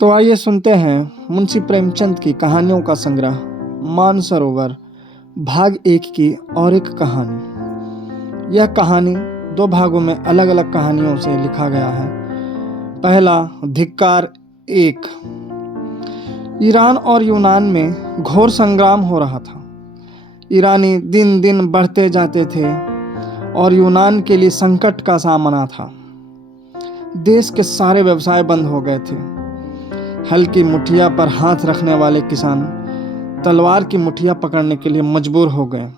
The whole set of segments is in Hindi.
तो आइए सुनते हैं मुंशी प्रेमचंद की कहानियों का संग्रह मानसरोवर भाग 1 की और एक कहानी। यह कहानी 2 भागों में अलग अलग कहानियों से लिखा गया है। पहला, धिक्कार 1। ईरान और यूनान में घोर संग्राम हो रहा था। ईरानी दिन दिन बढ़ते जाते थे और यूनान के लिए संकट का सामना था। देश के सारे व्यवसाय बंद हो गए थे। हल की मुठिया पर हाथ रखने वाले किसान तलवार की मुठिया पकड़ने के लिए मजबूर हो गए।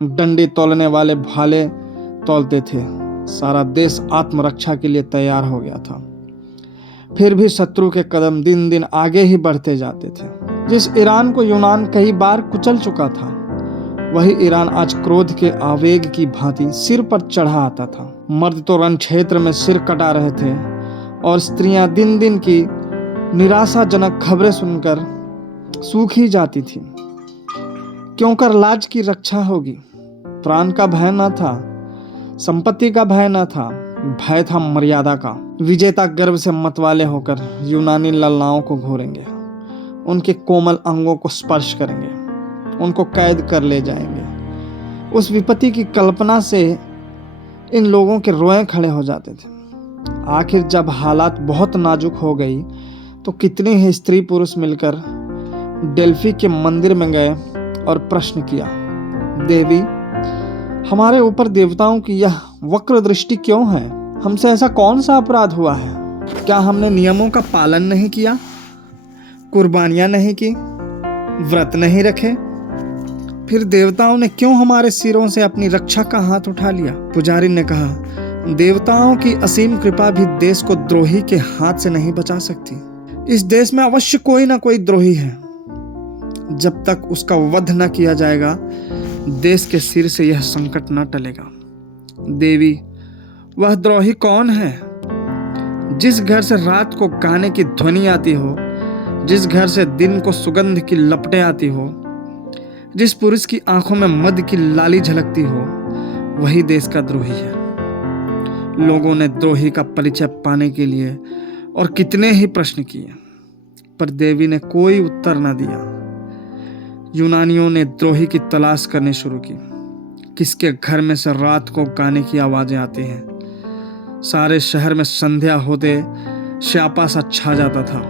डंडे तोलने वाले भाले तोलते थे। सारा देश आत्मरक्षा के लिए तैयार हो गया था। फिर भी शत्रु के कदम दिन दिन आगे ही बढ़ते जाते थे। जिस ईरान को यूनान कई बार कुचल चुका था, वही ईरान आज क्रोध के आवेग की भांति सिर पर चढ़ा आता था। मर्द तो रण क्षेत्र में सिर कटा रहे थे और स्त्रियां दिन दिन की निराशाजनक खबरें सुनकर सूख ही जाती थी। क्यों कर लाज की रक्षा होगी। प्राण का भय न था, संपत्ति का भय न था, भय था मर्यादा का। विजेता गर्व से मतवाले होकर यूनानी ललाओं को घोरेंगे, उनके कोमल अंगों को स्पर्श करेंगे, उनको कैद कर ले जाएंगे। उस विपत्ति की कल्पना से इन लोगों के रोए खड़े हो जाते थे। आखिर जब हालात बहुत नाजुक हो गई तो कितने ही स्त्री पुरुष मिलकर डेल्फी के मंदिर में गए और प्रश्न किया, देवी, हमारे ऊपर देवताओं की यह वक्र दृष्टि क्यों है? हमसे ऐसा कौन सा अपराध हुआ है? क्या हमने नियमों का पालन नहीं किया, कुर्बानियां नहीं की, व्रत नहीं रखे? फिर देवताओं ने क्यों हमारे सिरों से अपनी रक्षा का हाथ उठा लिया? पुजारी ने कहा, देवताओं की असीम कृपा भी देश को द्रोही के हाथ से नहीं बचा सकती। इस देश में अवश्य कोई ना कोई द्रोही है। जब तक उसका वध न किया जाएगा, देश के सिर से यह संकट न टलेगा। देवी, वह द्रोही कौन है? जिस घर से रात को गाने की ध्वनि आती हो, जिस घर से दिन को सुगंध की लपटें आती हो, जिस पुरुष की आंखों में मद की लाली झलकती हो, वही देश का द्रोही है। लोगों ने द्रोही का परिचय पाने के लिए और कितने ही प्रश्न किए, पर देवी ने कोई उत्तर न दिया। यूनानियों ने द्रोही की तलाश करनी शुरू की। किसके घर में से रात को गाने की आवाजें आती हैं? सारे शहर में संध्या होते श्यापा सा छा जाता था।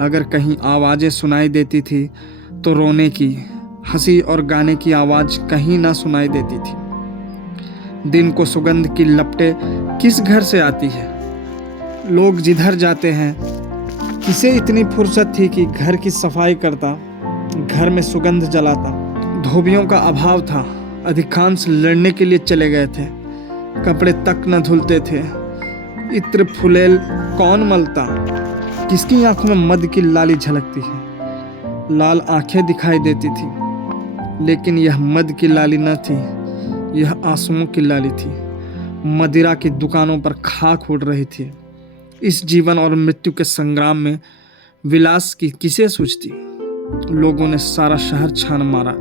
अगर कहीं आवाजें सुनाई देती थी तो रोने की, हंसी और गाने की आवाज कहीं ना सुनाई देती थी। दिन को सुगंध की लपटें किस घर से आती है? लोग जिधर जाते हैं, किसे इतनी फुर्सत थी कि घर की सफाई करता, घर में सुगंध जलाता? धोबियों का अभाव था। अधिकांश लड़ने के लिए चले गए थे। कपड़े तक न धुलते थे। इत्र फुलेल कौन मलता? किसकी आंखों में मद की लाली झलकती है? लाल आंखें दिखाई देती थी, लेकिन यह मद की लाली न थी, यह आंसुओं की लाली थी। मदिरा की दुकानों पर खाक उड़ रही थी। इस जीवन और मृत्यु के संग्राम में विलास की किसे सूझती? लोगों ने सारा शहर छान मारा,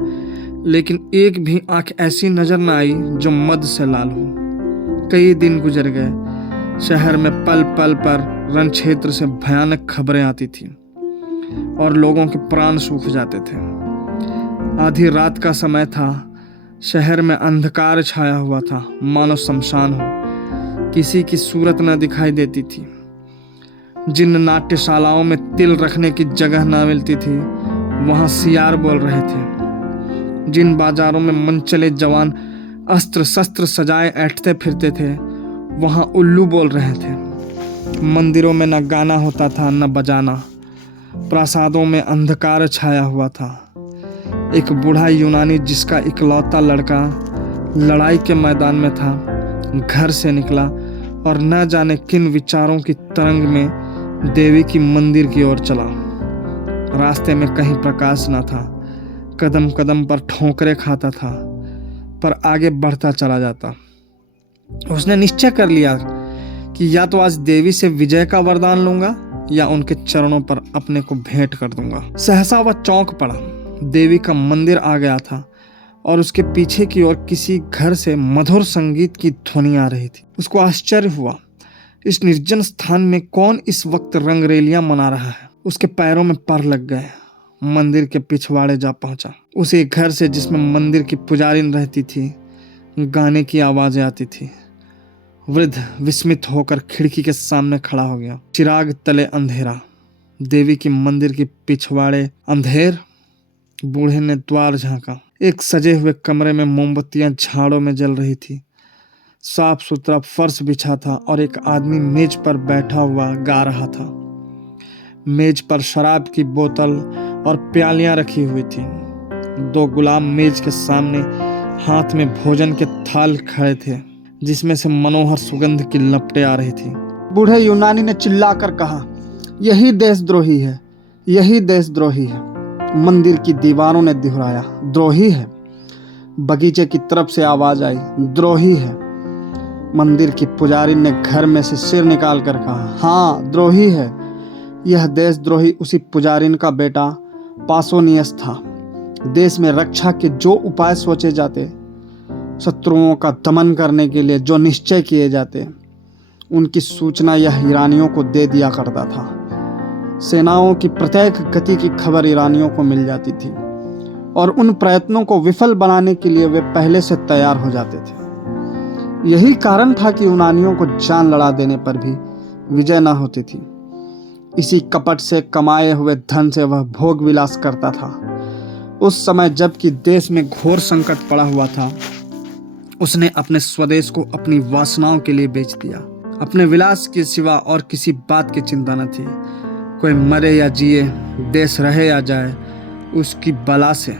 लेकिन एक भी आंख ऐसी नजर न आई जो मद से लाल हो। कई दिन गुजर गए। शहर में पल पल पर रण क्षेत्र से भयानक खबरें आती थी और लोगों के प्राण सूख जाते थे। आधी रात का समय था। शहर में अंधकार छाया हुआ था, मानो शमशान हो। किसी की सूरत न दिखाई देती थी। जिन नाट्यशालाओं में तिल रखने की जगह न मिलती थी, वहां सियार बोल रहे थे। जिन बाजारों में मनचले जवान अस्त्र शस्त्र सजाए ऐंठते फिरते थे, वहां उल्लू बोल रहे थे। मंदिरों में न गाना होता था न बजाना। प्रासादों में अंधकार छाया हुआ था। एक बूढ़ा यूनानी, जिसका इकलौता लड़का लड़ाई के मैदान में था, घर से निकला और न जाने किन विचारों की तरंग में देवी की मंदिर की ओर चला। रास्ते में कहीं प्रकाश न था। कदम कदम पर ठोकरें खाता था, पर आगे बढ़ता चला जाता। उसने निश्चय कर लिया कि या तो आज देवी से विजय का वरदान लूंगा या उनके चरणों पर अपने को भेंट कर दूंगा। सहसा वह चौंक पड़ा। देवी का मंदिर आ गया था और उसके पीछे की ओर किसी घर से मधुर संगीत की ध्वनि आ रही थी। उसको आश्चर्य हुआ। इस निर्जन स्थान में कौन इस वक्त रंगरेलियां मना रहा है? उसके पैरों में पर लग गए। मंदिर के पिछवाड़े जा पहुंचा। उसी घर से जिसमें मंदिर की पुजारिन रहती थी, गाने की आवाजें आती थी। वृद्ध विस्मित होकर खिड़की के सामने खड़ा हो गया। चिराग तले अंधेरा, देवी की मंदिर के पिछवाड़े अंधेर। बूढ़े ने द्वार झांका। एक सजे हुए कमरे में मोमबत्तियां झाड़ों में जल रही थी। साफ सुथरा फर्श बिछा था और एक आदमी मेज पर बैठा हुआ गा रहा था। मेज पर शराब की बोतल और प्यालियां रखी हुई थी। दो गुलाम मेज के सामने हाथ में भोजन के थाल खड़े थे, जिसमें से मनोहर सुगंध की लपटें आ रही थी। बूढ़े यूनानी ने चिल्लाकर कहा, यही देशद्रोही है, यही देशद्रोही है। मंदिर की दीवारों ने दोहराया, द्रोही है। बगीचे की तरफ से आवाज आई, द्रोही है। मंदिर की पुजारी ने घर में से सिर निकाल कर कहा, हाँ, द्रोही है। यह देशद्रोही उसी पुजारिन का बेटा पासोनियस था। देश में रक्षा के जो उपाय सोचे जाते, शत्रुओं का दमन करने के लिए जो निश्चय किए जाते, उनकी सूचना यह ईरानियों को दे दिया करता था। सेनाओं की प्रत्येक गति की खबर ईरानियों को मिल जाती थी और उन प्रयत्नों को विफल बनाने के लिए वे पहले से तैयार हो जाते थे। यही कारण था कि यूनानियों को जान लड़ा देने पर भी विजय न होती थी। इसी कपट से कमाए हुए धन से वह भोग विलास करता था। उस समय जबकि देश में घोर संकट पड़ा हुआ था, उसने अपने स्वदेश को अपनी वासनाओं के लिए बेच दिया। अपने विलास के सिवा और किसी बात की चिंता न थी। कोई मरे या जिए, देश रहे या जाए, उसकी बला से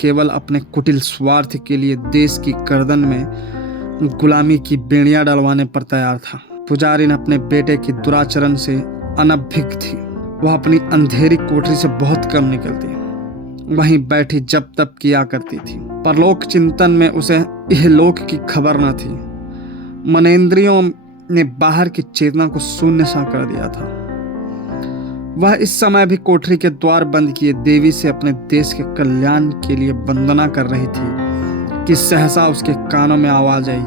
केवल अपने कुटिल स्वार्थ के लिए देश की गर्दन में गुलामी की बेड़ियां डलवाने पर तैयार था। पुजारिन अपने बेटे की दुराचरण से अनभिज्ञ थी। वह अपनी अंधेरी कोठरी से बहुत कम निकलती, वहीं बैठी जप तप किया करती थी। परलोक चिंतन में उसे इहलोक की खबर न थी। मनेंद्रियों ने बाहर की चेतना को शून्य सा कर दिया था। वह इस समय भी कोठरी के द्वार बंद किए देवी से अपने देश के कल्याण के लिए वंदना कर रही थी कि सहसा उसके कानों में आवाज आई,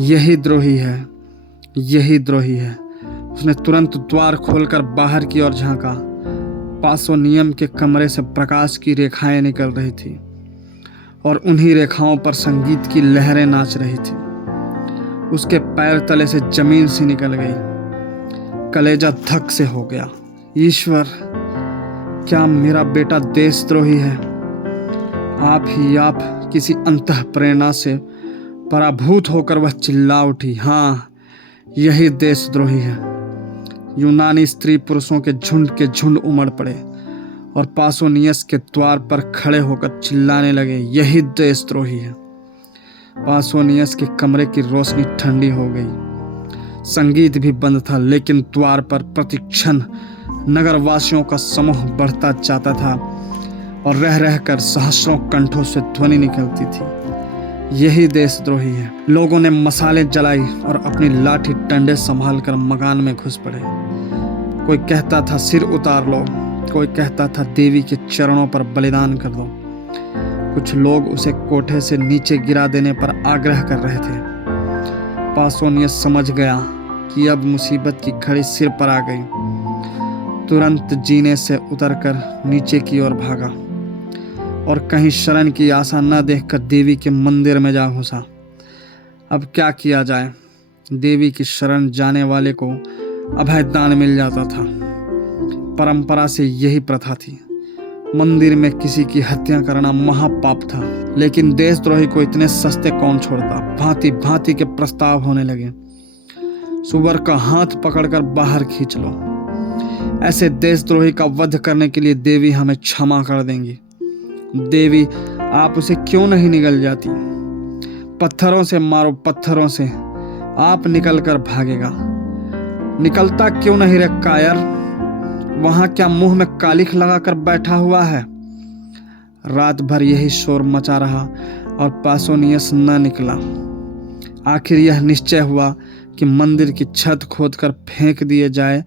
यही द्रोही है, यही द्रोही है। उसने तुरंत द्वार खोलकर बाहर की ओर झांका। पासोनियम के कमरे से प्रकाश की रेखाएं निकल रही थी और उन्हीं रेखाओं पर संगीत की लहरें नाच रही थी। उसके पैर तले से जमीन सी निकल गई। कलेजा धक से हो गया। ईश्वर, क्या मेरा बेटा देशद्रोही है? आप ही आप किसी अंतः प्रेरणा से पराभूत होकर वह चिल्ला उठी, हाँ, यही देशद्रोही है। यूनानी स्त्री पुरुषों के झुंड उमड़ पड़े और पासोनियस के द्वार पर खड़े होकर चिल्लाने लगे, यही देशद्रोही है। पासोनियस के कमरे की रोशनी ठंडी हो गई। संगीत भी बंद था, लेकिन द्वार पर प्रतिक्षण नगरवासियों का समूह बढ़ता जाता था और रह रहकर सहस्रों कंठों से ध्वनि निकलती थी, यही देशद्रोही है। लोगों ने मसाले जलाई और अपनी लाठी डंडे संभाल कर मकान में घुस पड़े। कोई कहता था सिर उतार लो, कोई कहता था देवी के चरणों पर बलिदान कर दो। कुछ लोग उसे कोठे से नीचे गिरा देने पर आग्रह कर रहे थे। पासोनियस समझ गया कि अब मुसीबत की घड़ी सिर पर आ गई। तुरंत जीने से उतरकर नीचे की ओर भागा और कहीं शरण की आशा न देखकर देवी के मंदिर में जा घुसा। अब क्या किया जाए? देवी की शरण जाने वाले को अभय दान मिल जाता था। परंपरा से यही प्रथा थी। मंदिर में किसी की हत्या करना महापाप था, लेकिन देशद्रोही को इतने सस्ते कौन छोड़ता। भांति भांति के प्रस्ताव होने लगे। सुअर का हाथ पकड़कर बाहर खींच लो, ऐसे देशद्रोही का वध करने के लिए देवी हमें क्षमा कर देंगी। देवी, आप उसे क्यों नहीं निगल जाती? पत्थरों से मारो, पत्थरों से, आप निकल कर भागेगा। निकलता क्यों नहीं रे कायर? वहां क्या मुंह में कालिख लगाकर बैठा हुआ है? रात भर यही शोर मचा रहा और पासोनियस न निकला। आखिर यह निश्चय हुआ कि मंदिर की छत खोदकर फेंक दिए जाए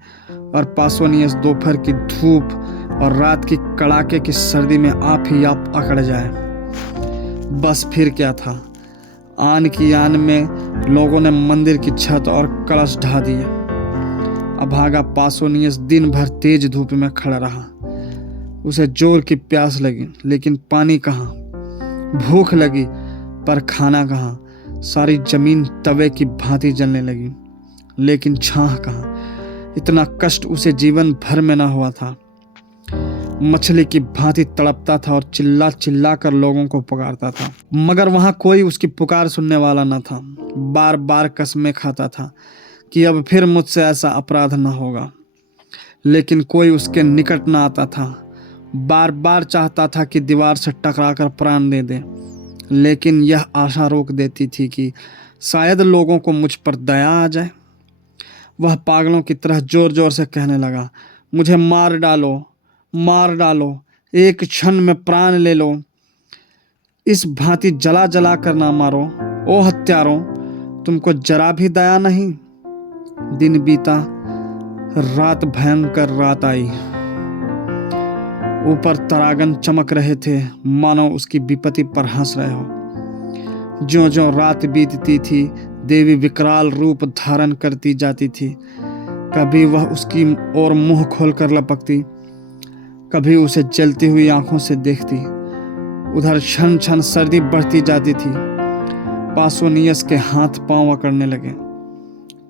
और पासोनियस दोपहर की धूप और रात की कड़ाके की सर्दी में आप ही आप अकड़ जाए। बस फिर क्या था? आन की आन में लोगों ने मंदिर की छत और कलश ढा दिए। अभागा पासोनियस दिन भर तेज धूप में खड़ा रहा। उसे जोर की प्यास लगी, लेकिन पानी कहाँ। भूख लगी, पर खाना कहाँ। सारी जमीन तवे की भांति जलने लगी, लेकिन छाह कहाँ। इतना कष्ट उसे जीवन भर में न हुआ था। मछली की भांति तड़पता था और चिल्ला चिल्ला कर लोगों को पुकारता था, मगर वहां कोई उसकी पुकार सुनने वाला न था। बार बार कसमें खाता था कि अब फिर मुझसे ऐसा अपराध न होगा, लेकिन कोई उसके निकट न आता था। बार बार चाहता था कि दीवार से टकराकर प्राण दे दे, लेकिन यह आशा रोक देती थी कि शायद लोगों को मुझ पर दया आ जाए। वह पागलों की तरह जोर जोर से कहने लगा, मुझे मार डालो, मार डालो, एक क्षण में प्राण ले लो। इस भांति जला जला कर ना मारो। ओ हत्यारों, तुमको जरा भी दया नहीं। दिन बीता, रात भयंकर रात आई। ऊपर तरागन चमक रहे थे, मानो उसकी विपत्ति पर हंस रहे हो। ज्यों ज्यों रात बीतती थी, देवी विकराल रूप धारण करती जाती थी। कभी वह उसकी ओर मुंह खोलकर लपकती, कभी उसे जलती हुई आंखों से देखती। उधर क्षण क्षण सर्दी बढ़ती जाती थी। पासोनियस के हाथ पांव अकड़ने लगे,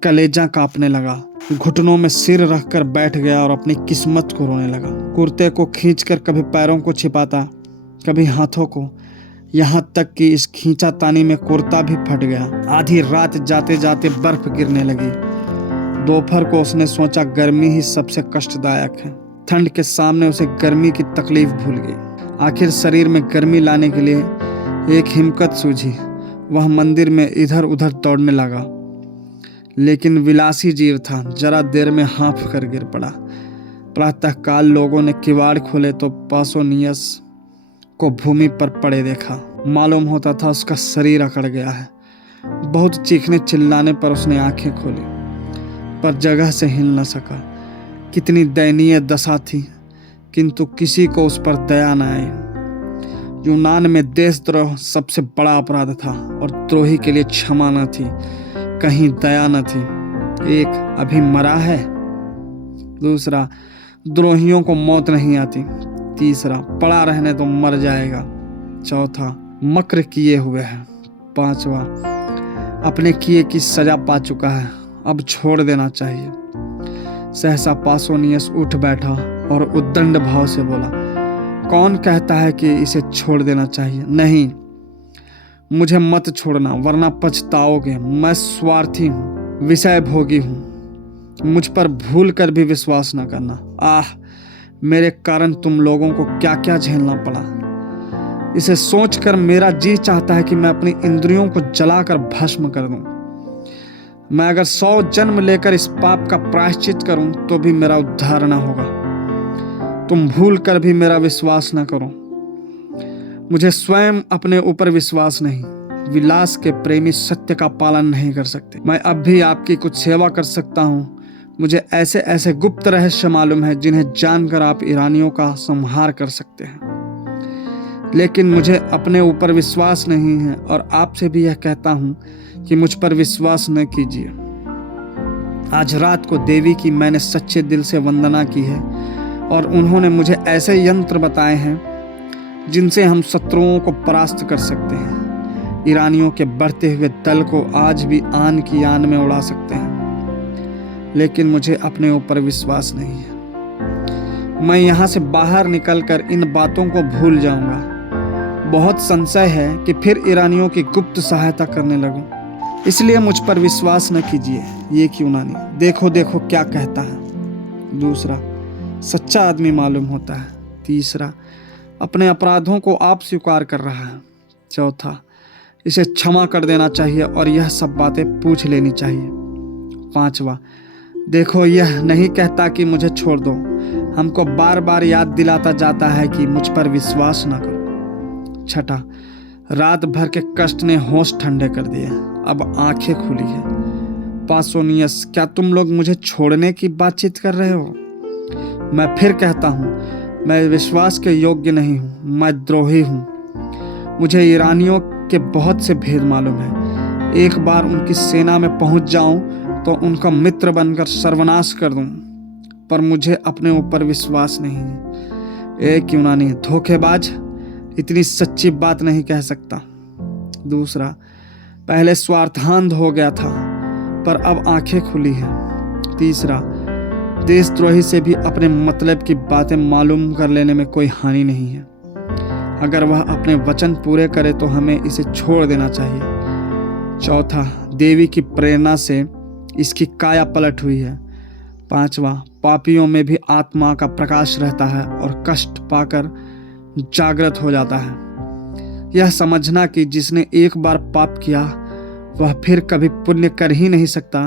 कलेजा कांपने लगा। घुटनों में सिर रखकर बैठ गया और अपनी किस्मत को रोने लगा। कुर्ते को खींचकर कभी पैरों को छिपाता, कभी हाथों को, यहाँ तक कि इस खींचातानी में कुर्ता भी फट गया। आधी रात जाते जाते बर्फ गिरने लगी। दोपहर को उसने सोचा गर्मी ही सबसे कष्टदायक है। ठंड के सामने उसे गर्मी की तकलीफ भूल गई। आखिर शरीर में गर्मी लाने के लिए एक हिम्मत सूझी। वह मंदिर में इधर उधर दौड़ने लगा, लेकिन विलासी जीव था, जरा देर में हाँफ कर गिर पड़ा। प्रातःकाल लोगों ने किवाड़ खोले तो पासोनियस को भूमि पर पड़े देखा। मालूम होता था उसका शरीर अकड़ गया है। बहुत चीखने चिल्लाने पर उसने आंखें खोली, पर जगह से हिल न सका। कितनी दयनीय दशा थी, किंतु किसी को उस पर दया न आई। यूनान में देशद्रोह सबसे बड़ा अपराध था और द्रोही के लिए क्षमा न थी, कहीं दया न थी। एक, अभी मरा है। दूसरा, द्रोहियों को मौत नहीं आती। तीसरा, पड़ा रहने तो मर जाएगा। चौथा, मक्र किए हुए है। पांचवा, अपने किए की सजा पा चुका है, अब छोड़ देना चाहिए। सहसा पासोनियस उठ बैठा और उद्दंड भाव से बोला, कौन कहता है कि इसे छोड़ देना चाहिए? नहीं, मुझे मत छोड़ना, वरना पछताओगे। मैं स्वार्थी हूँ, विषय भोगी हूँ। मुझ पर भूल कर भी विश्वास न करना। आह, मेरे कारण तुम लोगों को क्या क्या झेलना पड़ा। इसे सोचकर मेरा जी चाहता है कि मैं अपनी इंद्रियों को जलाकर भस्म कर दूं। मैं अगर 100 जन्म लेकर इस पाप का प्रायश्चित करूं तो भी मेरा उद्धार न होगा। तुम भूल कर भी मेरा विश्वास न करो। मुझे स्वयं अपने ऊपर विश्वास नहीं। विलास के प्रेमी सत्य का पालन नहीं कर सकते। मैं अब भी आपकी कुछ सेवा कर सकता हूँ। मुझे ऐसे ऐसे गुप्त रहस्य मालूम है जिन्हें जानकर आप ईरानियों का संहार कर सकते हैं, लेकिन मुझे अपने ऊपर विश्वास नहीं है और आपसे भी यह कहता हूँ कि मुझ पर विश्वास न कीजिए। आज रात को देवी की मैंने सच्चे दिल से वंदना की है और उन्होंने मुझे ऐसे यंत्र बताए हैं जिनसे हम शत्रुओं को परास्त कर सकते हैं। ईरानियों के बढ़ते हुए दल को आज भी आन की आन में उड़ा सकते हैं, लेकिन मुझे अपने ऊपर विश्वास नहीं है। मैं यहाँ से बाहर निकलकर इन बातों को भूल जाऊंगा। बहुत संशय है कि फिर ईरानियों की गुप्त सहायता करने लगूं। इसलिए मुझ पर विश्वास न कीजिए। ये क्यों ना नहीं, देखो देखो क्या कहता है। दूसरा, सच्चा आदमी मालूम होता है। तीसरा, अपने अपराधों को आप स्वीकार कर रहा है। चौथा, इसे क्षमा कर देना चाहिए और यह सब बातें पूछ लेनी चाहिए। पांचवा, देखो यह नहीं कहता कि मुझे छोड़ दो, हमको बार बार याद दिलाता जाता है कि मुझ पर विश्वास न करो। छठा, रात भर के कष्ट ने होश ठंडे कर दिए, अब आंखें खुली है। पासोनियस, क्या तुम लोग मुझे छोड़ने की बातचीत कर रहे हो? मैं फिर कहता हूँ, मैं विश्वास के योग्य नहीं हूँ, मैं द्रोही हूँ। मुझे ईरानियों के बहुत से भेद मालूम है। एक बार उनकी सेना में पहुंच जाऊं तो उनका मित्र बनकर सर्वनाश कर दूं, पर मुझे अपने ऊपर विश्वास नहीं है। एक यूनानी धोखेबाज इतनी सच्ची बात नहीं कह सकता। दूसरा, पहले स्वार्थांध हो गया था पर अब आंखें खुली हैं। तीसरा, देशद्रोही से भी अपने मतलब की बातें मालूम कर लेने में कोई हानि नहीं है। अगर वह अपने वचन पूरे करे तो हमें इसे छोड़ देना चाहिए। चौथा, देवी की प्रेरणा से इसकी काया पलट हुई है। पांचवा, पापियों में भी आत्मा का प्रकाश रहता है और कष्ट पाकर जागृत हो जाता है। यह समझना कि जिसने एक बार पाप किया वह फिर कभी पुण्य कर ही नहीं सकता,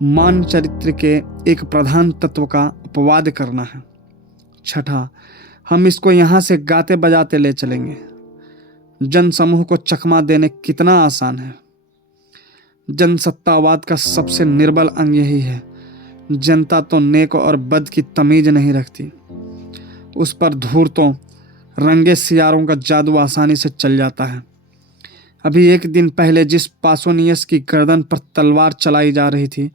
मान चरित्र के एक प्रधान तत्व का अपवाद करना है। छठा, हम इसको यहाँ से गाते बजाते ले चलेंगे। जनसमूह को चकमा देने कितना आसान है। जनसत्तावाद का सबसे निर्बल अंग यही है। जनता तो नेक और बद की तमीज नहीं रखती। उस पर धूर्तों रंगे सियारों का जादू आसानी से चल जाता है। अभी एक दिन पहले जिस पासोनियस की गर्दन पर तलवार चलाई जा रही थी,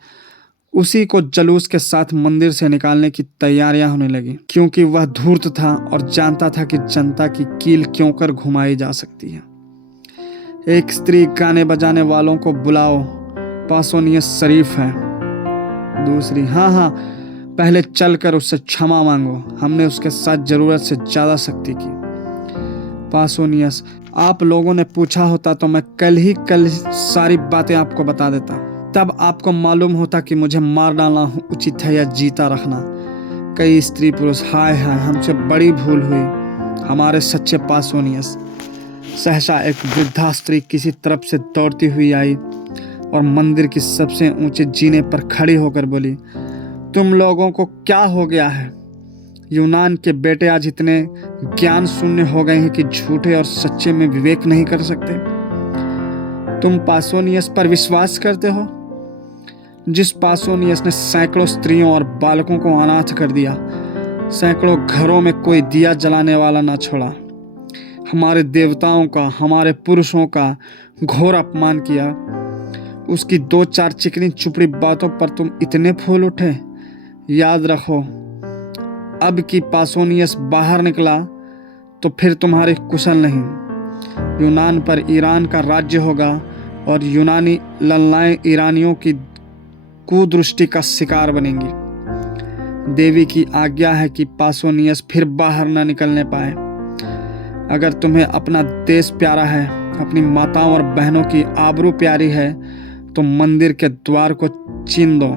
उसी को जुलूस के साथ मंदिर से निकालने की तैयारियां होने लगी, क्योंकि वह धूर्त था और जानता था कि जनता की कील क्यों कर घुमाई जा सकती है। एक स्त्री गाने बजाने वालों को बुलाओ, पासोनियस शरीफ है। दूसरी, हाँ, पहले चलकर उससे क्षमा मांगो, हमने उसके साथ जरूरत से ज्यादा सख्ती की। पासोनियस, आप लोगों ने पूछा होता तो मैं कल सारी बातें आपको बता देता, तब आपको मालूम होता कि मुझे मार डालना उचित है या जीता रखना। कई स्त्री पुरुष, हाय हमसे बड़ी भूल हुई, हमारे सच्चे पासोनियस। सहसा एक वृद्धा स्त्री किसी तरफ से दौड़ती हुई आई और मंदिर की सबसे ऊंचे जीने पर खड़ी होकर बोली, तुम लोगों को क्या हो गया है? यूनान के बेटे आज इतने ज्ञान शून्य हो गए हैं कि झूठे और सच्चे में विवेक नहीं कर सकते। तुम पासोनियस पर विश्वास करते हो, जिस पासोनियस ने सैकड़ों स्त्रियों और बालकों को अनाथ कर दिया, सैकड़ों घरों में कोई दिया जलाने वाला ना छोड़ा, हमारे देवताओं का, हमारे पुरुषों का घोर अपमान किया। उसकी 2-4 चिकनी चुपड़ी बातों पर तुम इतने फूल उठे। याद रखो, अब की पासोनियस बाहर निकला तो फिर तुम्हारी कुशल नहीं। यूनान पर ईरान का राज्य होगा और यूनानी लल्लाएं ईरानियों की कुदृष्टि का शिकार बनेंगी। देवी की आज्ञा है कि पासोनियस फिर बाहर न निकलने पाए। अगर तुम्हें अपना देश प्यारा है, अपनी माताओं और बहनों की आबरू प्यारी है, तो मंदिर के द्वार को छीन दो,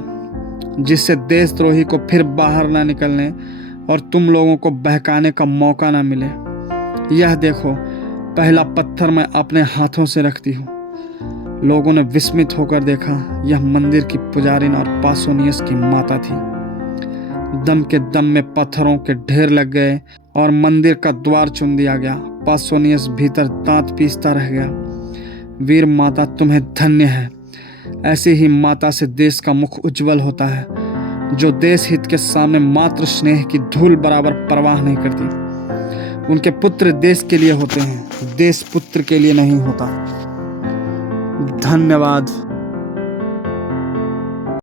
जिससे देशद्रोही को फिर बाहर ना निकलने और तुम लोगों को बहकाने का मौका ना मिले। यह देखो, पहला पत्थर मैं अपने हाथों से रखती हूँ। लोगों ने विस्मित होकर देखा, यह मंदिर की पुजारिन और पासोनियस की माता थी। दम के दम में पत्थरों के ढेर लग गए और मंदिर का द्वार चुन दिया गया। पासोनियस भीतर दांत पीसता रह गया। वीर माता, तुम्हें धन्य है। ऐसी ही माता से देश का मुख उज्जवल होता है, जो देश हित के सामने मात्र स्नेह की धूल बराबर परवाह नहीं करती। उनके पुत्र देश के लिए होते हैं, देश पुत्र के लिए नहीं होता। धन्यवाद।